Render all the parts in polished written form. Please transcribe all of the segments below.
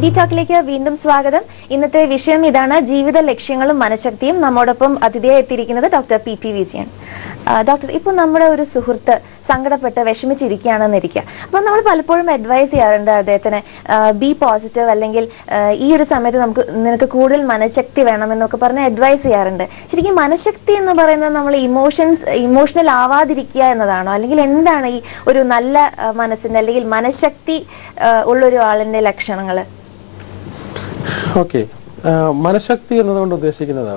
മെഡിടോക്കിലേക്ക് വീണ്ടും സ്വാഗതം. ഇന്നത്തെ വിഷയം ഇതാണ്, ജീവിത ലക്ഷ്യങ്ങളും മനഃശക്തിയും. നമ്മോടൊപ്പം അതിഥിയായി എത്തിയിരിക്കുന്നത് ഡോക്ടർ പി വിജയൻ. ഡോക്ടർ, ഇപ്പോൾ നമ്മുടെ ഒരു സുഹൃത്ത് സങ്കടപ്പെട്ട് വിഷമിച്ചിരിക്കുകയാണെന്നിരിക്കുക. അപ്പം നമ്മൾ പലപ്പോഴും അഡ്വൈസ് ചെയ്യാറുണ്ട് അദ്ദേഹത്തിന് ബി പോസിറ്റീവ്, അല്ലെങ്കിൽ ഈ ഒരു സമയത്ത് നിനക്ക് കൂടുതൽ മനഃശക്തി വേണമെന്നൊക്കെ പറഞ്ഞ് അഡ്വൈസ് ചെയ്യാറുണ്ട്. ശരിക്കും മനഃശക്തി എന്ന് പറയുന്നത് നമ്മൾ ഇമോഷണൽ ആവാതിരിക്കുക എന്നതാണോ, അല്ലെങ്കിൽ എന്താണ് ഈ ഒരു നല്ല മനസ്സിന്റെ അല്ലെങ്കിൽ മനഃശക്തി ഉള്ളൊരു ആളിന്റെ ലക്ഷണങ്ങൾ? ഓക്കെ, മനഃശക്തി എന്നതുകൊണ്ട് ഉദ്ദേശിക്കുന്നത്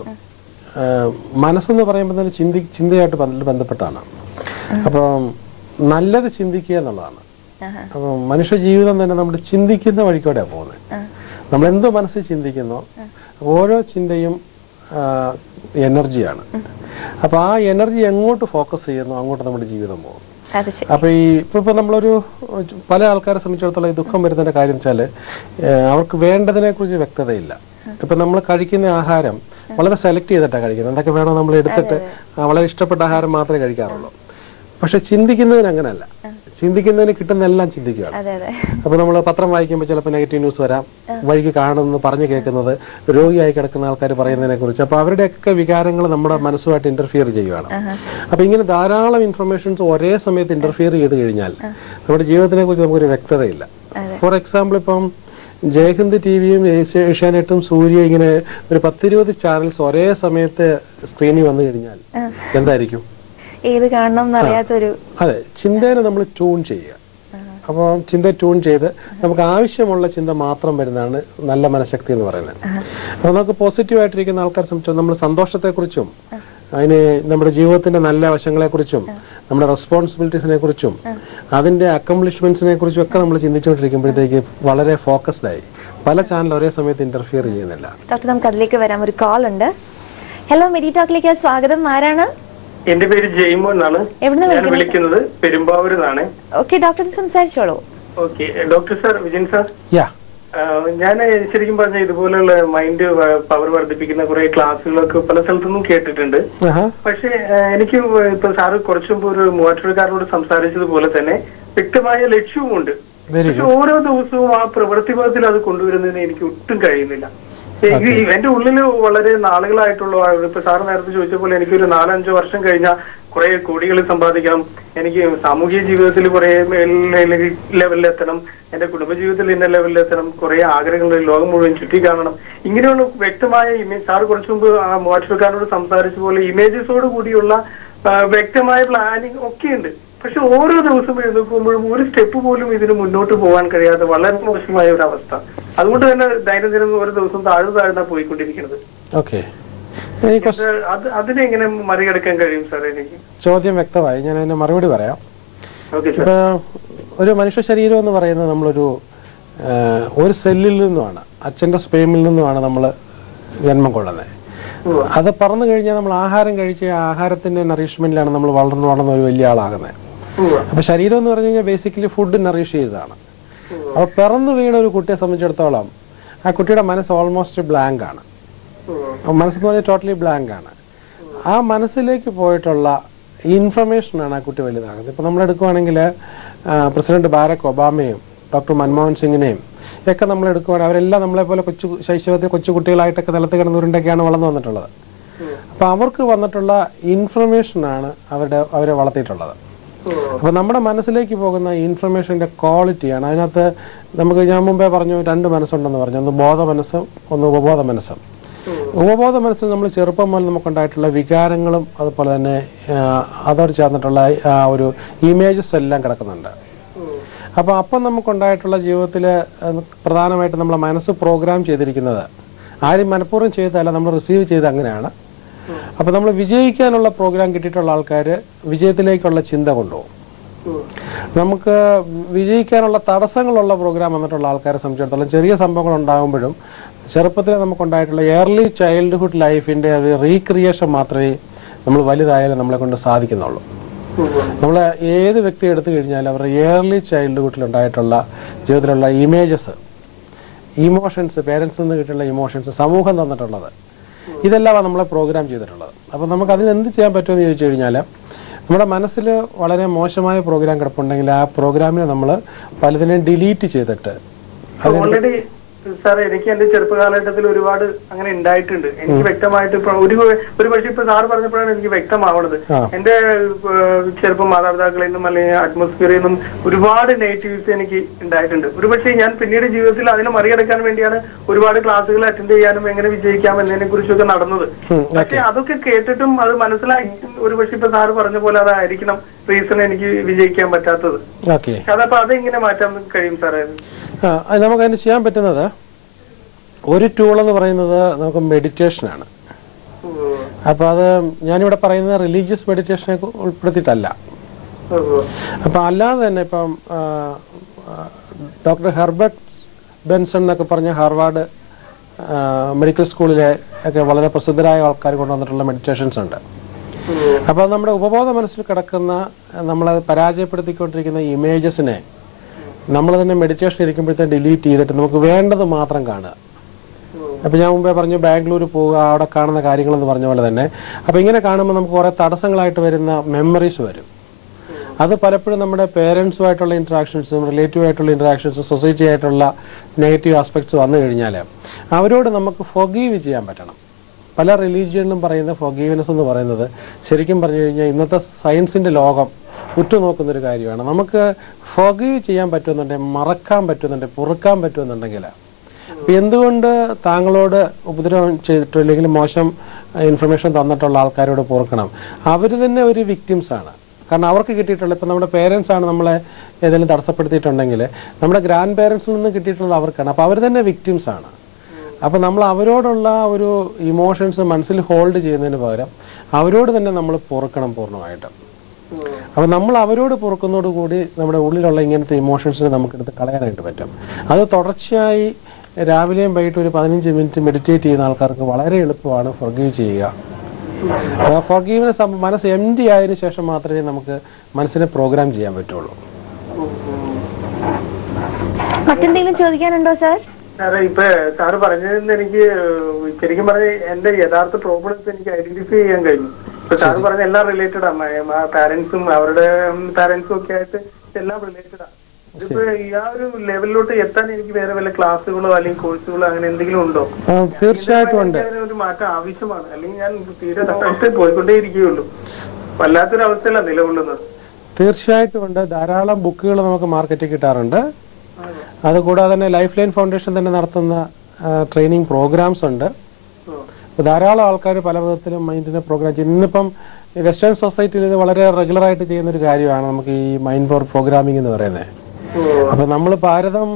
മനസ്സെന്ന് പറയുമ്പോൾ തന്നെ ചിന്തയായിട്ട് ബന്ധപ്പെട്ടാണ്. അപ്പം നല്ലത് ചിന്തിക്കുക എന്നുള്ളതാണ്. അപ്പം മനുഷ്യ ജീവിതം തന്നെ നമ്മൾ ചിന്തിക്കുന്ന വഴിക്കോടെയാണ് പോകുന്നത്. നമ്മൾ എന്തോ മനസ്സിൽ ചിന്തിക്കുന്നോ ഓരോ ചിന്തയും എനർജിയാണ്. അപ്പൊ ആ എനർജി എങ്ങോട്ട് ഫോക്കസ് ചെയ്യുന്നു അങ്ങോട്ട് നമ്മുടെ ജീവിതം പോകും. അപ്പൊ ഇപ്പൊ നമ്മളൊരു പല ആൾക്കാരെ സംബന്ധിച്ചിടത്തോളം ഈ ദുഃഖം വരുന്നതിന്റെ കാര്യം വെച്ചാല് അവർക്ക് വേണ്ടതിനെ കുറിച്ച് വ്യക്തതയില്ല. ഇപ്പൊ നമ്മൾ കഴിക്കുന്ന ആഹാരം വളരെ സെലക്ട് ചെയ്തിട്ടാണ് കഴിക്കുന്നത്. എന്തൊക്കെ വേണോ നമ്മൾ എടുത്തിട്ട് വളരെ ഇഷ്ടപ്പെട്ട ആഹാരം മാത്രമേ കഴിക്കാറുള്ളൂ. പക്ഷെ ചിന്തിക്കുന്നതിന് അങ്ങനെയല്ല. ചിന്തിക്കുന്നതിന് കിട്ടുന്നതെല്ലാം ചിന്തിക്കുകയാണ്. അപ്പൊ നമ്മൾ പത്രം വായിക്കുമ്പോൾ ചിലപ്പോൾ നെഗറ്റീവ് ന്യൂസ് വരാം, വഴിക്ക് കാണുന്നത് പറഞ്ഞു കേൾക്കുന്നത്, രോഗിയായി കിടക്കുന്ന ആൾക്കാർ പറയുന്നതിനെ കുറിച്ച്. അപ്പൊ അവരുടെയൊക്കെ വികാരങ്ങൾ നമ്മുടെ മനസ്സുമായിട്ട് ഇന്റർഫിയർ ചെയ്യുകയാണ്. അപ്പൊ ഇങ്ങനെ ധാരാളം ഇൻഫർമേഷൻസ് ഒരേ സമയത്ത് ഇന്റർഫിയർ ചെയ്ത് കഴിഞ്ഞാൽ നമ്മുടെ ജീവിതത്തിനെ കുറിച്ച് നമുക്കൊരു വ്യക്തതയില്ല. ഫോർ എക്സാമ്പിൾ, ഇപ്പം ജയഹിന്ദ് ടിവിയും ഏഷ്യാനെറ്റും സൂര്യ ഇങ്ങനെ ഒരു 10-20 ചാനൽസ് ഒരേ സമയത്ത് സ്ക്രീനിൽ വന്നു കഴിഞ്ഞാൽ എന്തായിരിക്കും? ഏത് കാണണം എന്നറിയാത്തൊരു. അതെ, ചിന്തേനെ നമ്മൾ ട്യൂൺ ചെയ്യുക. അപ്പോൾ ചിന്ത ട്യൂൺ ചെയ്ത് നമുക്ക് ആവശ്യമുള്ള ചിന്ത മാത്രം വരുന്നതാണ് നല്ല മനഃശക്തി എന്ന് പറയുന്നത്. അപ്പൊ നമുക്ക് പോസിറ്റീവായിട്ടിരിക്കുന്ന ആൾക്കാരെ സംബന്ധിച്ച് നമ്മൾ സന്തോഷത്തെക്കുറിച്ചും അതിന് നമ്മുടെ ജീവിതത്തിന്റെ നല്ല വശങ്ങളെക്കുറിച്ചും നമ്മുടെ റെസ്പോൺസിബിലിറ്റീസിനെ കുറിച്ചും അതിന്റെ അക്കംപ്ലിഷ്മെന്റ്സിനെ കുറിച്ചും ഒക്കെ നമ്മൾ ചിന്തിച്ചുകൊണ്ടിരിക്കുമ്പോഴത്തേക്ക് വളരെ ഫോക്കസ്ഡ് ആയി പല ചാനൽ ഒരേ സമയത്ത് ഇന്റർഫിയർ ചെയ്യുന്നില്ല. ഡോക്ടർ, നമുക്ക് അതിലേക്ക് വരാം. ഒരു കോൾ ഉണ്ട്. ഹലോ, മെഡിടോക്കിലേക്ക് സ്വാഗതം. ആരാണ്? എന്റെ പേര് ജയ്മോ എന്നാണ്. ഞാൻ വിളിക്കുന്നത് പെരുമ്പാവൂരിൽ നിന്നാണ്. ഓക്കെ ഡോക്ടർ, സംസാരിച്ചോളൂ. Okay doctor sir, Vijayan sir, ഞാൻ ശരിക്കും പറഞ്ഞ ഇതുപോലെയുള്ള മൈൻഡ് പവർ വർദ്ധിപ്പിക്കുന്ന കുറെ ക്ലാസ്സുകളൊക്കെ പല സ്ഥലത്തുനിന്നും കേട്ടിട്ടുണ്ട്. പക്ഷെ എനിക്ക് ഇപ്പൊ സാറ് കുറച്ചു മുമ്പ് ഒരു മൂവാറ്റുപുഴക്കാരനോട് സംസാരിച്ചതുപോലെ തന്നെ വ്യക്തമായ ലക്ഷ്യവുമുണ്ട്. പക്ഷെ ഓരോ ദിവസവും ആ പ്രവൃത്തിപഥത്തിൽ അത് കൊണ്ടുവരുന്നതിന് എനിക്ക് ഒട്ടും കഴിയുന്നില്ല. എന്റെ ഉള്ളില് വളരെ നാളുകളായിട്ടുള്ള, ഇപ്പൊ സാറ് നേരത്തെ ചോദിച്ച പോലെ എനിക്കൊരു 4-5 വർഷം കഴിഞ്ഞാൽ കുറെ കോടികൾ സമ്പാദിക്കണം, എനിക്ക് സാമൂഹിക ജീവിതത്തിൽ കുറെ ലെവലിലെത്തണം, എന്റെ കുടുംബജീവിതത്തിൽ ഇന്ന ലെവലിലെത്തണം, കുറെ ആഗ്രഹങ്ങൾ, ലോകം മുഴുവൻ ചുറ്റി കാണണം, ഇങ്ങനെയുള്ള വ്യക്തമായ ഇമേജ്. സാറ് കുറച്ചു മുമ്പ് ആ മൂവാറ്റുപുഴക്കാരനോട് സംസാരിച്ച പോലെ ഇമേജസോട് കൂടിയുള്ള വ്യക്തമായ പ്ലാനിങ് ഒക്കെയുണ്ട്. പക്ഷെ ഓരോ ദിവസം എഴുന്നേൽക്കുമ്പോഴും ഒരു സ്റ്റെപ്പ് പോലും ഇതിന് മുന്നോട്ട് പോകാൻ കഴിയാതെ വളരെ മോശമായ ഒരു അവസ്ഥ. അതുകൊണ്ട് തന്നെ ദൈനംദിനം ഓരോ ദിവസം താഴ്ന്നാ പോയിക്കൊണ്ടിരിക്കുന്നത്. അതിനെങ്ങനെ മറികടക്കാൻ കഴിയും സാർ? എനിക്ക് ചോദ്യം വ്യക്തമായി, ഞാൻ അതിന്റെ മറുപടി പറയാം. ഇപ്പൊ ഒരു മനുഷ്യ ശരീരം എന്ന് പറയുന്നത് നമ്മളൊരു സെല്ലിൽ നിന്നുമാണ്, അച്ഛന്റെ സ്പേമിൽ നിന്നുമാണ് നമ്മൾ ജന്മം കൊള്ളുന്നത്. അത് പറന്നു കഴിഞ്ഞാൽ നമ്മൾ ആഹാരം കഴിച്ച് ആഹാരത്തിന്റെ നറീഷ്മെന്റിലാണ് നമ്മൾ വളർന്ന് ഒരു വലിയ ആളാകുന്നത്. അപ്പൊ ശരീരം എന്ന് പറഞ്ഞു കഴിഞ്ഞാൽ ബേസിക്കലി ഫുഡ് നറീഷ് ചെയ്തതാണ്. അപ്പൊ പിറന്നു വീണ ഒരു കുട്ടിയെ സംബന്ധിച്ചിടത്തോളം ആ കുട്ടിയുടെ മനസ്സ് ഓൾമോസ്റ്റ് ബ്ലാങ്ക് ആണ്. മനസ്സെന്ന് പറഞ്ഞാൽ ടോട്ടലി ബ്ലാങ്ക് ആണ്. ആ മനസ്സിലേക്ക് പോയിട്ടുള്ള ഇൻഫർമേഷനാണ് ആ കുട്ടി വലുതാകുന്നത്. ഇപ്പൊ നമ്മൾ എടുക്കുവാണെങ്കിൽ പ്രസിഡന്റ് ബാരക് ഒബാമയും ഡോക്ടർ മൻമോഹൻ സിംഗിനെയും ഒക്കെ നമ്മൾ എടുക്കുവാണെങ്കിൽ അവരെല്ലാം നമ്മളെ പോലെ ശൈശവത്തിൽ കൊച്ചു കുട്ടികളായിട്ടൊക്കെ നിലത്ത് കിടന്നവരുണ്ടൊക്കെയാണ് വളർന്നു വന്നിട്ടുള്ളത്. അപ്പൊ അവർക്ക് വന്നിട്ടുള്ള ഇൻഫർമേഷനാണ് അവരെ വളർത്തിയിട്ടുള്ളത്. അപ്പൊ നമ്മുടെ മനസ്സിലേക്ക് പോകുന്ന ഇൻഫർമേഷന്റെ ക്വാളിറ്റിയാണ്. അതിനകത്ത് ഞാൻ മുമ്പേ പറഞ്ഞു 2 മനസ്സുണ്ടെന്ന് പറഞ്ഞു. ഒന്ന് ബോധ മനസ്സും ഒന്ന് ഉപബോധ മനസ്സും. ഉപബോധ മനസ്സിൽ നമ്മൾ ചെറുപ്പം മുതൽ നമുക്കുണ്ടായിട്ടുള്ള വികാരങ്ങളും അതുപോലെ തന്നെ അതോട് ചേർന്നിട്ടുള്ള ഒരു ഇമേജസ് എല്ലാം കിടക്കുന്നുണ്ട്. അപ്പം നമുക്കുണ്ടായിട്ടുള്ള ജീവിതത്തിൽ പ്രധാനമായിട്ട് നമ്മളെ മനസ്സ് പ്രോഗ്രാം ചെയ്തിരിക്കുന്നത് ആരും മനഃപൂർവ്വം ചെയ്തതല്ല, നമ്മൾ റിസീവ് ചെയ്ത് അങ്ങനെയാണ്. അപ്പൊ നമ്മൾ വിജയിക്കാനുള്ള പ്രോഗ്രാം കിട്ടിയിട്ടുള്ള ആൾക്കാർ വിജയത്തിലേക്കുള്ള ചിന്ത കൊണ്ടുപോകും. നമുക്ക് വിജയിക്കാനുള്ള തടസ്സങ്ങളുള്ള പ്രോഗ്രാം വന്നിട്ടുള്ള ആൾക്കാരെ സംബന്ധിച്ചിടത്തോളം ചെറിയ സംഭവങ്ങൾ ഉണ്ടാകുമ്പോഴും ചെറുപ്പത്തിൽ നമുക്കുണ്ടായിട്ടുള്ള ഏർലി ചൈൽഡ്ഹുഡ് ലൈഫിന്റെ റീക്രിയേഷൻ മാത്രമേ നമ്മൾ വലുതായാലും നമ്മളെ കൊണ്ട് സാധിക്കുന്നുള്ളൂ. നമ്മൾ ഏത് വ്യക്തി എടുത്തു കഴിഞ്ഞാൽ അവരുടെ ഏർലി ചൈൽഡ്ഹുഡിൽ ഉണ്ടായിട്ടുള്ള ജീവിതത്തിലുള്ള ഇമേജസ്, ഇമോഷൻസ്, പേരൻസിൽ നിന്ന് കിട്ടിയുള്ള ഇമോഷൻസ്, സമൂഹം തന്നിട്ടുള്ളത്, ഇതെല്ലാം നമ്മളെ പ്രോഗ്രാം ചെയ്തിട്ടുള്ളത്. അപ്പം നമുക്ക് അതിന് എന്ത് ചെയ്യാൻ പറ്റുമെന്ന് ചോദിച്ചു കഴിഞ്ഞാൽ നമ്മുടെ മനസ്സിൽ വളരെ മോശമായ പ്രോഗ്രാം കിടപ്പുണ്ടെങ്കിൽ ആ പ്രോഗ്രാമിനെ നമ്മൾ പലതിനെയും ഡിലീറ്റ് ചെയ്തിട്ട് സാർ എനിക്ക് എന്റെ ചെറുപ്പകാലഘട്ടത്തിൽ ഒരുപാട് അങ്ങനെ ഉണ്ടായിട്ടുണ്ട്. എനിക്ക് വ്യക്തമായിട്ട് ഇപ്പൊ ഒരു പക്ഷെ ഇപ്പൊ സാർ പറഞ്ഞപ്പോഴാണ് എനിക്ക് വ്യക്തമാവണത്. എന്റെ ചെറുപ്പം മാതാപിതാക്കളിൽ നിന്നും അല്ലെങ്കിൽ അറ്റ്മോസ്ഫിയറിൽ നിന്നും ഒരുപാട് നെഗറ്റീവ്സ് എനിക്ക് ഉണ്ടായിട്ടുണ്ട്. ഒരു പക്ഷേ ഞാൻ പിന്നീട് ജീവിതത്തിൽ അതിനെ മറികടക്കാൻ വേണ്ടിയാണ് ഒരുപാട് ക്ലാസ്സുകൾ അറ്റൻഡ് ചെയ്യാനും എങ്ങനെ വിജയിക്കാം എന്നതിനെ കുറിച്ചൊക്കെ നടന്നത്. പക്ഷെ അതൊക്കെ കേട്ടിട്ടും അത് മനസ്സിലാക്കി ഒരു പക്ഷെ ഇപ്പൊ സാറ് പറഞ്ഞ പോലെ അതായിരിക്കണം റീസൺ എനിക്ക് വിജയിക്കാൻ പറ്റാത്തത്. അതപ്പോ അതെങ്ങനെ മാറ്റാൻ കഴിയും സാറേ? നമുക്ക് അതിന് ചെയ്യാൻ പറ്റുന്നത് ഒരു ടൂൾ എന്ന് പറയുന്നത് നമുക്ക് മെഡിറ്റേഷനാണ്. അപ്പൊ അത് ഞാനിവിടെ പറയുന്നത് റിലീജിയസ് മെഡിറ്റേഷനെ ഉൾപ്പെടുത്തിയിട്ടല്ല. അപ്പൊ അല്ലാതെ തന്നെ ഇപ്പം ഡോക്ടർ ഹെർബർട്ട് ബെൻസൺ എന്നൊക്കെ പറഞ്ഞ ഹാർവാർഡ് മെഡിക്കൽ സ്കൂളിലെ ഒക്കെ വളരെ പ്രസിദ്ധരായ ആൾക്കാർ കൊണ്ടുവന്നിട്ടുള്ള മെഡിറ്റേഷൻസ് ഉണ്ട്. അപ്പോൾ നമ്മുടെ ഉപബോധ മനസ്സിൽ കിടക്കുന്ന നമ്മളത് പരാജയപ്പെടുത്തിക്കൊണ്ടിരിക്കുന്ന ഇമേജസിനെ നമ്മൾ തന്നെ മെഡിറ്റേഷൻ ഇരിക്കുമ്പോഴത്തേക്ക് ഡിലീറ്റ് ചെയ്തിട്ട് നമുക്ക് വേണ്ടത് മാത്രം കാണുക. അപ്പം ഞാൻ മുമ്പേ പറഞ്ഞു ബാംഗ്ലൂർ പോവുക, അവിടെ കാണുന്ന കാര്യങ്ങളെന്ന് പറഞ്ഞ പോലെ തന്നെ. അപ്പം ഇങ്ങനെ കാണുമ്പോൾ നമുക്ക് കുറേ തടസ്സങ്ങളായിട്ട് വരുന്ന മെമ്മറീസ് വരും. അത് പലപ്പോഴും നമ്മുടെ പേരൻസുമായിട്ടുള്ള ഇൻട്രാക്ഷൻസും റിലേറ്റീവായിട്ടുള്ള ഇൻട്രാക്ഷൻസും സൊസൈറ്റി ആയിട്ടുള്ള നെഗറ്റീവ് ആസ്പെക്ട്സ് വന്നു കഴിഞ്ഞാൽ അവരോട് നമുക്ക് ഫൊഗീവ് ചെയ്യാൻ പറ്റണം. പല റിലീജിയനിലും പറയുന്ന ഫൊഗീവ്നെസ് എന്ന് പറയുന്നത് ശരിക്കും പറഞ്ഞു കഴിഞ്ഞാൽ ഇന്നത്തെ സയൻസിൻ്റെ ലോകം ഉറ്റുനോക്കുന്നൊരു കാര്യമാണ്. നമുക്ക് ഫൊഗീവ് ചെയ്യാൻ പറ്റുമെന്നുണ്ടെങ്കിൽ, മറക്കാൻ പറ്റുമെന്നുണ്ടെങ്കിൽ, പൊറുക്കാൻ പറ്റുമെന്നുണ്ടെങ്കിൽ എന്തുകൊണ്ട് താങ്കളോട് ഉപദ്രവം ചെയ്തിട്ടോ അല്ലെങ്കിൽ മോശം ഇൻഫർമേഷൻ തന്നിട്ടുള്ള ആൾക്കാരോട് പൊറുക്കണം? അവർ തന്നെ ഒരു വിക്ടിംസാണ്. കാരണം അവർക്ക് കിട്ടിയിട്ടുള്ള ഇപ്പം നമ്മുടെ പേരൻസ് ആണ് നമ്മളെ ഏതെങ്കിലും തടസ്സപ്പെടുത്തിയിട്ടുണ്ടെങ്കിൽ നമ്മുടെ ഗ്രാൻഡ് പേരൻസിൽ നിന്ന് കിട്ടിയിട്ടുള്ളത് അവർക്കാണ്. അപ്പോൾ അവർ തന്നെ വിക്ടിംസാണ്. അപ്പോൾ നമ്മൾ അവരോടുള്ള ഒരു ഇമോഷൻസ് മനസ്സിൽ ഹോൾഡ് ചെയ്യുന്നതിന് പകരം അവരോട് തന്നെ നമ്മൾ പൊറുക്കണം പൂർണ്ണമായിട്ടും. അപ്പോൾ നമ്മൾ അവരോട് പൊറുക്കുന്നതോടുകൂടി നമ്മുടെ ഉള്ളിലുള്ള ഇങ്ങനത്തെ ഇമോഷൻസിനെ നമുക്കെടുത്ത് കളയാനായിട്ട് പറ്റും. അത് തുടർച്ചയായി രാവിലെയും വൈകിട്ട് ഒരു 15 മിനിറ്റ് മെഡിറ്റേറ്റ് ചെയ്യുന്ന ആൾക്കാർക്ക് വളരെ എളുപ്പമാണ് ഫൊർഗീവ് ചെയ്യുക. ഫൊർഗീവിനെ മനസ്സ് എംപ്റ്റി ആയതിനു ശേഷം മാത്രമേ നമുക്ക് മനസ്സിനെ പ്രോഗ്രാം ചെയ്യാൻ പറ്റുള്ളൂ. മറ്റെന്തെങ്കിലും ചോദിക്കാനുണ്ടോ സാർ? സാറേ ഇപ്പൊ സാറ് പറഞ്ഞതിന് എനിക്ക് ശരിക്കും പറഞ്ഞ എന്റെ യഥാർത്ഥ പ്രോബ്ലംസ് എനിക്ക് ഐഡന്റിഫൈ ചെയ്യാൻ കഴിഞ്ഞു. ഇപ്പൊ സാറ് പറഞ്ഞ എല്ലാം റിലേറ്റഡ് ആണ്. പാരന്റ്സും അവരുടെ പാരന്റ്സും ഒക്കെ ആയിട്ട് എല്ലാം റിലേറ്റഡ് ആണ്. ഇതിപ്പോ ഈ ആ ഒരു ലെവലിലോട്ട് എത്താൻ എനിക്ക് വേറെ വല്ല ക്ലാസ്സുകളോ അല്ലെങ്കിൽ കോഴ്സുകളോ അങ്ങനെ എന്തെങ്കിലും ഉണ്ടോ? തീർച്ചയായിട്ടും ഒരു മാറ്റം ആവശ്യമാണ്. അല്ലെങ്കിൽ ഞാൻ തീരെ തട്ടായിട്ട് പോയിക്കൊണ്ടേ ഇരിക്കുകയുള്ളൂ. വല്ലാത്തൊരു അവസ്ഥയിലാണ് നിലകൊള്ളുന്നത്. തീർച്ചയായിട്ടും ഉണ്ട്. ധാരാളം ബുക്കുകൾ നമുക്ക് മാർക്കറ്റിൽ കിട്ടാറുണ്ട്. അതുകൂടാതെ തന്നെ ലൈഫ് ലൈൻ ഫൗണ്ടേഷൻ തന്നെ നടത്തുന്ന ട്രെയിനിങ് പ്രോഗ്രാംസ് ഉണ്ട്. ധാരാളം ആൾക്കാർ പല വിധത്തിലും മൈൻഡിനെ പ്രോഗ്രാം ചെയ്യും. ഇന്നിപ്പം വെസ്റ്റേൺ സൊസൈറ്റിയിൽ ഇത് വളരെ റെഗുലറായിട്ട് ചെയ്യുന്ന ഒരു കാര്യമാണ് നമുക്ക് ഈ മൈൻഡ് പവർ പ്രോഗ്രാമിംഗ് എന്ന് പറയുന്നത്. അപ്പം നമ്മൾ ഭാരതം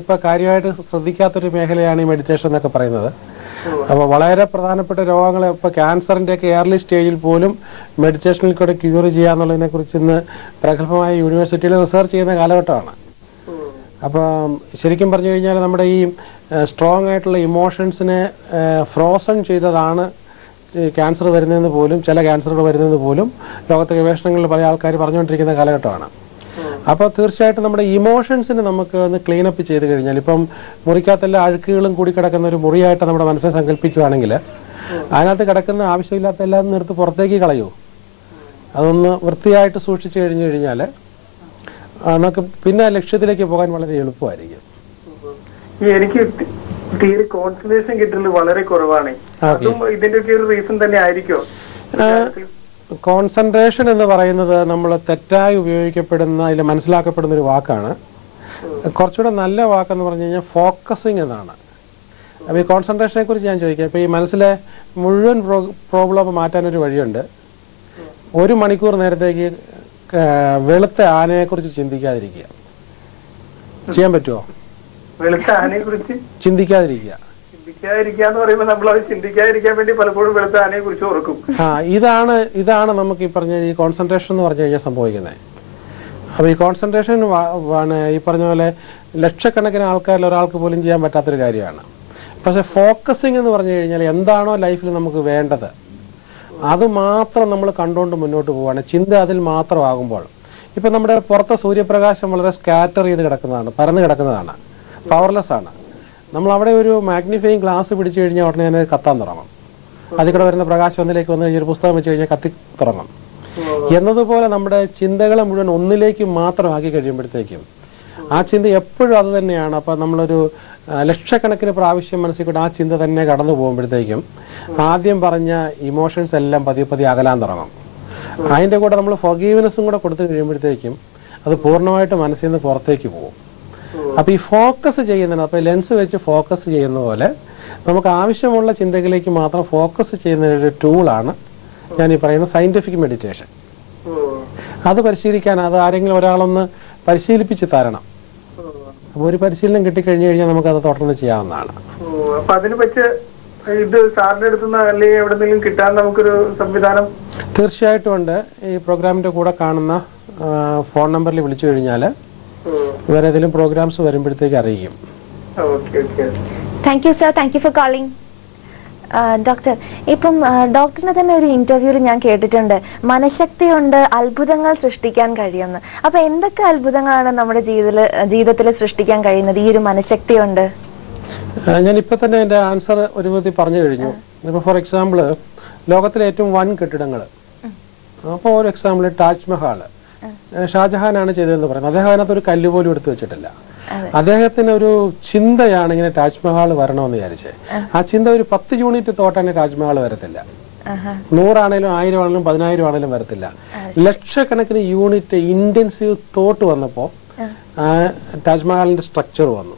ഇപ്പം കാര്യമായിട്ട് ശ്രദ്ധിക്കാത്തൊരു മേഖലയാണ് ഈ മെഡിറ്റേഷൻ എന്നൊക്കെ പറയുന്നത്. അപ്പോൾ വളരെ പ്രധാനപ്പെട്ട രോഗങ്ങൾ ഇപ്പോൾ ക്യാൻസറിൻ്റെയൊക്കെ എയർലി സ്റ്റേജിൽ പോലും മെഡിറ്റേഷനിൽ കൂടെ ക്യൂർ ചെയ്യാന്നുള്ളതിനെ കുറിച്ച് ഇന്ന് പ്രഗത്ഭമായ യൂണിവേഴ്സിറ്റിയിൽ റിസർച്ച് ചെയ്യുന്ന കാലഘട്ടമാണ്. അപ്പം ശരിക്കും പറഞ്ഞു കഴിഞ്ഞാൽ നമ്മുടെ ഈ സ്ട്രോങ് ആയിട്ടുള്ള ഇമോഷൻസിനെ ഫ്രോസൺ ചെയ്തതാണ് ക്യാൻസർ വരുന്നതെന്ന് പോലും, ചില ക്യാൻസറുകൾ വരുന്നതെന്ന് പോലും ലോകത്തെ ഗവേഷണങ്ങളിൽ പല ആൾക്കാർ പറഞ്ഞുകൊണ്ടിരിക്കുന്ന കാലഘട്ടമാണ്. അപ്പോൾ തീർച്ചയായിട്ടും നമ്മുടെ ഇമോഷൻസിനെ നമുക്ക് ഒന്ന് ക്ലീനപ്പ് ചെയ്ത് കഴിഞ്ഞാൽ, ഇപ്പം മുറിക്കകത്തെല്ലാ അഴുക്കുകളും കൂടി കിടക്കുന്ന ഒരു മുറിയായിട്ട് നമ്മുടെ മനസ്സിനെ സങ്കല്പിക്കുകയാണെങ്കിൽ അതിനകത്ത് കിടക്കുന്ന ആവശ്യമില്ലാത്ത എല്ലാം നിർത്ത് പുറത്തേക്ക് കളയൂ. അതൊന്ന് വൃത്തിയായിട്ട് സൂക്ഷിച്ചു കഴിഞ്ഞു കഴിഞ്ഞാൽ നമുക്ക് പിന്നെ ലക്ഷ്യത്തിലേക്ക് പോകാൻ വളരെ എളുപ്പമായിരിക്കും. എനിക്ക് തീരെ കോൺസെൻട്രേഷൻ കിട്ടുന്നത് വളരെ കുറവാണ്. ഇതിന്റെ ഒരു റീസൺ തന്നെ ആയിരിക്കും. കോൺസെൻട്രേഷൻ എന്ന് പറയുന്നത് നമ്മൾ തെറ്റായി ഉപയോഗിക്കപ്പെടുന്ന അതിൽ മനസ്സിലാക്കപ്പെടുന്ന ഒരു വാക്കാണ്. കുറച്ചുകൂടെ നല്ല വാക്കെന്ന് പറഞ്ഞു കഴിഞ്ഞാൽ ഫോക്കസിങ് എന്നാണ്. അപ്പോൾ ഈ കോൺസെൻട്രേഷനെ കുറിച്ച് ഞാൻ ചോദിക്കാം. ഇപ്പോൾ ഈ മനസ്സിലെ മുഴുവൻ പ്രോബ്ലം മാറ്റാനൊരു വഴിയുണ്ട്. 1 മണിക്കൂർ നേരത്തേക്ക് വെളുത്ത ആനയെ കുറിച്ച് ചിന്തിക്കാതിരിക്കുക. ചെയ്യാൻ പറ്റുമോ? വെളുത്ത ആനയെ കുറിച്ച് ചിന്തിക്കാതിരിക്കുക. ചിന്തിക്കാതിരിക്കാന്ന് പറയുമ്പോൾ നമ്മൾ അത് ചിന്തിക്കാതിരിക്കാൻ വേണ്ടി പലപ്പോഴും വെളുത്ത ആനയെ കുറിച്ച് ഓർക്കും. ഇതാണ് നമുക്ക് ഈ പറഞ്ഞ ഈ കോൺസെൻട്രേഷൻ എന്ന് പറഞ്ഞു കഴിഞ്ഞാൽ സംഭവിക്കുന്നത്. അപ്പോൾ ഈ കോൺസെൻട്രേഷൻ ഈ പറഞ്ഞ പോലെ ലക്ഷക്കണക്കിന് ആൾക്കാരിൽ ഒരാൾക്ക് പോലും ചെയ്യാൻ പറ്റാത്തൊരു കാര്യമാണ്. പക്ഷെ ഫോക്കസിങ് എന്ന് പറഞ്ഞു കഴിഞ്ഞാൽ എന്താണോ ലൈഫിൽ നമുക്ക് വേണ്ടത് അത് മാത്രം നമ്മൾ കണ്ടുകൊണ്ട് മുന്നോട്ട് പോവുകയാണ്. ചിന്ത അതിൽ മാത്രമാകുമ്പോൾ ഇപ്പം നമ്മുടെ പുറത്തെ സൂര്യപ്രകാശം വളരെ സ്കാറ്റർ ചെയ്ത് കിടക്കുന്നതാണ്, പരന്ന് കിടക്കുന്നതാണ്, പവർലെസ് ആണ്. നമ്മൾ അവിടെ ഒരു മാഗ്നിഫൈങ് ഗ്ലാസ് പിടിച്ചു കഴിഞ്ഞാൽ ഉടനെ തന്നെ കത്താൻ തുടങ്ങും. അതിൽ കൂടെ വരുന്ന പ്രകാശം ഒന്നിലേക്ക് വന്നു കഴിഞ്ഞാൽ ഒരു പുസ്തകം വെച്ച് കഴിഞ്ഞാൽ കത്തി തുടങ്ങും. എന്നതുപോലെ നമ്മുടെ ചിന്തകളെ മുഴുവൻ ഒന്നിലേക്ക് മാത്രമാക്കി കഴിയുമ്പോഴത്തേക്കും ആ ചിന്ത എപ്പോഴും അത് തന്നെയാണ്. അപ്പം നമ്മളൊരു ലക്ഷക്കണക്കിന് പ്രാവശ്യം മനസ്സിൽ കൂടെ ആ ചിന്ത തന്നെ കടന്നു പോകുമ്പോഴത്തേക്കും ആദ്യം പറഞ്ഞ ഇമോഷൻസ് എല്ലാം പതിയെ പതിയെ അകലാൻ തുടങ്ങും. അതിൻ്റെ കൂടെ നമ്മൾ ഫൊർഗീവ്നെസ്സും കൂടെ കൊടുത്തു കഴിയുമ്പോഴത്തേക്കും അത് പൂർണ്ണമായിട്ട് മനസ്സിൽ നിന്ന് പുറത്തേക്ക് പോകും. അപ്പോൾ ഈ ഫോക്കസ് ചെയ്യുന്നതിന്, അപ്പോൾ ലെൻസ് വെച്ച് ഫോക്കസ് ചെയ്യുന്ന പോലെ നമുക്ക് ആവശ്യമുള്ള ചിന്തകളിലേക്ക് മാത്രം ഫോക്കസ് ചെയ്യുന്ന ഒരു ടൂളാണ് ഞാൻ ഈ പറയുന്ന സയന്റിഫിക് മെഡിറ്റേഷൻ. അത് പരിശീലിക്കാൻ അത് ആരെങ്കിലും ഒരാളൊന്ന് പരിശീലിപ്പിച്ച് തരണം. അപ്പോൾ ഒരു പരിശീലനം കിട്ടിക്കഴിഞ്ഞു കഴിഞ്ഞാൽ നമുക്കത് തുടർന്ന് ചെയ്യാവുന്നതാണ്. തീർച്ചയായിട്ടും ഉണ്ട്. ഈ പ്രോഗ്രാമിന്റെ കൂടെ കാണുന്ന ഫോൺ നമ്പറിൽ വിളിച്ചു കഴിഞ്ഞാൽ വേറെ ഏതെങ്കിലും പ്രോഗ്രാംസ് വരുമ്പോഴത്തേക്ക് അറിയിക്കും. Thank you sir, thank you for calling. Doctor, ഇപ്പം ഡോക്ടറിനെ തന്നെ ഒരു ഇന്റർവ്യൂവിൽ ഞാൻ കേട്ടിട്ടുണ്ട്, മനഃശക്തി കൊണ്ട് അത്ഭുതങ്ങൾ സൃഷ്ടിക്കാൻ കഴിയുമെന്ന്. അപ്പൊ എന്തൊക്കെ അത്ഭുതങ്ങളാണ് നമ്മുടെ ജീവിതത്തിൽ സൃഷ്ടിക്കാൻ കഴിയുന്നത് ഈ ഒരു മനഃശക്തി കൊണ്ട്? ഞാൻ ഇപ്പൊ തന്നെ എന്റെ ആൻസർ ഒരു വിധത്തിൽ പറഞ്ഞു കഴിഞ്ഞു. ഇപ്പൊ ഫോർ എക്സാമ്പിൾ ലോകത്തിലെ ഏറ്റവും വൻ കെട്ടിടങ്ങൾ, അപ്പോൾ ഒരു എക്സാമ്പിൾ താജ്മഹൽ ഷാജഹാനാണ് ചെയ്തതെന്ന് പറയുന്നത്. അദ്ദേഹം അതിനകത്ത് ഒരു കല്ല് പോലും എടുത്തു വെച്ചിട്ടില്ല. അദ്ദേഹത്തിന് ഒരു ചിന്തയാണ് ഇങ്ങനെ താജ്മഹൽ വരണമെന്ന് വിചാരിച്ചേ. ആ ചിന്ത ഒരു 10 യൂണിറ്റ് തോട്ടാണ് താജ്മഹൽ വരത്തില്ല. 100 ആണേലും 1000 ആണേലും 10,000 ആണേലും വരത്തില്ല. ലക്ഷക്കണക്കിന് യൂണിറ്റ് ഇന്റൻസീവ് തോട്ട് വന്നപ്പോ താജ്മഹലിന്റെ സ്ട്രക്ചർ വന്നു.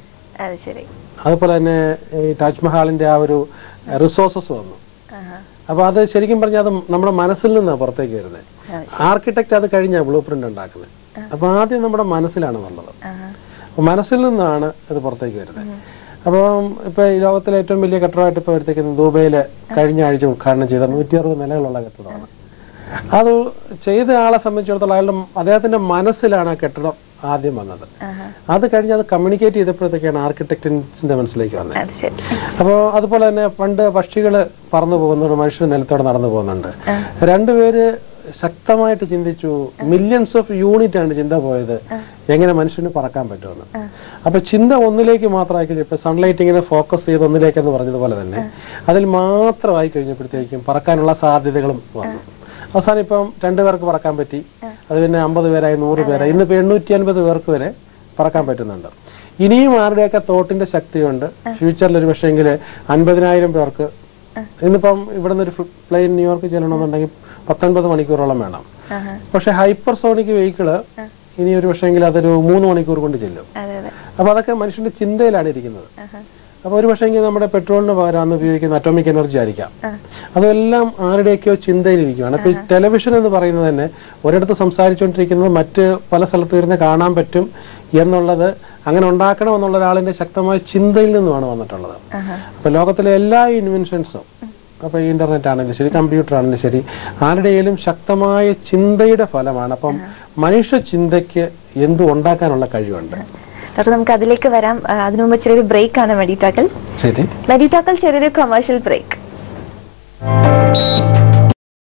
അതുപോലെ തന്നെ ഈ താജ്മഹലിന്റെ ആ ഒരു റിസോഴ്സസ് വന്നു. അപ്പൊ അത് ശരിക്കും പറഞ്ഞാൽ അത് നമ്മുടെ മനസ്സിൽ നിന്നാണ് പുറത്തേക്ക് വരുന്നത്. ആർക്കിടെക്ട് അത് കഴിഞ്ഞാൽ ബ്ലൂ പ്രിന്റ് ഉണ്ടാക്കുന്നത്. അപ്പൊ ആദ്യം നമ്മുടെ മനസ്സിലാണ് വന്നത്. മനസ്സിൽ നിന്നാണ് ഇത് പുറത്തേക്ക് വരുന്നത്. അപ്പം ഇപ്പൊ ഈ ലോകത്തിലെ ഏറ്റവും വലിയ കെട്ടിടമായിട്ട് ഇപ്പൊ എടുത്തേക്കുന്നത് ദുബൈയില് കഴിഞ്ഞ ആഴ്ച ഉദ്ഘാടനം ചെയ്ത 160 നിലകളുള്ള കെട്ടിടമാണ്. അത് ചെയ്ത ആളെ സംബന്ധിച്ചിടത്തോളം അദ്ദേഹത്തിന്റെ മനസ്സിലാണ് ആ കെട്ടിടം ആദ്യം വന്നത്. അത് കഴിഞ്ഞ് അത് കമ്മ്യൂണിക്കേറ്റ് ചെയ്തപ്പോഴത്തേക്കാണ് ആർക്കിടെക്റ്റിന്റെ മനസ്സിലേക്ക് വന്നത്. അപ്പോൾ അതുപോലെ തന്നെ പണ്ട് പക്ഷികള് പറന്നു പോകുന്നുണ്ട്, മനുഷ്യർ നിലത്തോടെ നടന്നു പോകുന്നുണ്ട്. രണ്ടുപേര് ശക്തമായിട്ട് ചിന്തിച്ചു. മില്യൺസ് ഓഫ് യൂണിറ്റ് ആണ് ചിന്ത പോയത്, എങ്ങനെ മനുഷ്യന് പറക്കാൻ പറ്റുമെന്ന്. അപ്പൊ ചിന്ത ഒന്നിലേക്ക് മാത്രമായി കഴിഞ്ഞു. ഇപ്പൊ സൺലൈറ്റ് ഇങ്ങനെ ഫോക്കസ് ചെയ്ത് ഒന്നിലേക്കെന്ന് പറഞ്ഞതുപോലെ തന്നെ അതിൽ മാത്രമായി കഴിഞ്ഞപ്പോഴത്തേക്കും പറക്കാനുള്ള സാധ്യതകളും വന്നു. അവസാനം ഇപ്പം 2 പേർക്ക് പറക്കാൻ പറ്റി. അത് പിന്നെ 50 പേരായി, 100 പേരായി. ഇന്നിപ്പോ 850 പേർക്ക് വരെ പറക്കാൻ പറ്റുന്നുണ്ട്. ഇനിയും ആരുടെയൊക്കെ തോട്ടിന്റെ ശക്തി കൊണ്ട് ഫ്യൂച്ചറിൽ ഒരു പക്ഷേങ്കിൽ 50,000 പേർക്ക്, ഇന്നിപ്പം ഇവിടെ നിന്ന് ഒരു പ്ലെയിൻ ന്യൂയോർക്ക് ചെല്ലണമെന്നുണ്ടെങ്കിൽ 19 മണിക്കൂറോളം വേണം. പക്ഷെ ഹൈപ്പർസോണിക് വെഹിക്കിള് ഇനി ഒരു പക്ഷേങ്കിൽ അതൊരു 3 മണിക്കൂർ കൊണ്ട് ചെല്ലും. അപ്പൊ അതൊക്കെ മനുഷ്യന്റെ ചിന്തയിലാണ് ഇരിക്കുന്നത്. അപ്പൊ ഒരു പക്ഷേങ്കിൽ നമ്മുടെ പെട്രോളിന് പകരം അന്ന് ഉപയോഗിക്കുന്ന അറ്റോമിക് എനർജി ആയിരിക്കാം. അതെല്ലാം ആരുടെയൊക്കെയോ ചിന്തയിലിരിക്കുകയാണ്. അപ്പൊ ഈ ടെലിവിഷൻ എന്ന് പറയുന്നത് തന്നെ ഒരിടത്ത് സംസാരിച്ചുകൊണ്ടിരിക്കുന്നത് മറ്റ് പല സ്ഥലത്ത് വരുന്ന കാണാൻ പറ്റും എന്നുള്ളത്, അങ്ങനെ ഉണ്ടാക്കണം എന്നുള്ള ഒരാളിന്റെ ശക്തമായ ചിന്തയിൽ നിന്നുമാണ് വന്നിട്ടുള്ളത്. അപ്പൊ ലോകത്തിലെ എല്ലാ ഇൻവെൻഷൻസും, അപ്പൊ ഇന്റർനെറ്റ് ആണെങ്കിലും ശരി, കമ്പ്യൂട്ടർ ആണെങ്കിലും ശരി, ആരുടെയും ശക്തമായ ചിന്തയുടെ ഫലമാണ്. അപ്പം മനുഷ്യ ചിന്തയ്ക്ക് എന്തും ഉണ്ടാക്കാനുള്ള കഴിവുണ്ട്. ഡോക്ടർ, നമുക്ക് അതിലേക്ക് വരാം. അതിനു മുമ്പ് ചെറിയൊരു ബ്രേക്ക് ആണ് മെഡിറ്റാക്കൽ. ചെറിയൊരു കൊമേഴ്ഷ്യൽ ബ്രേക്ക്.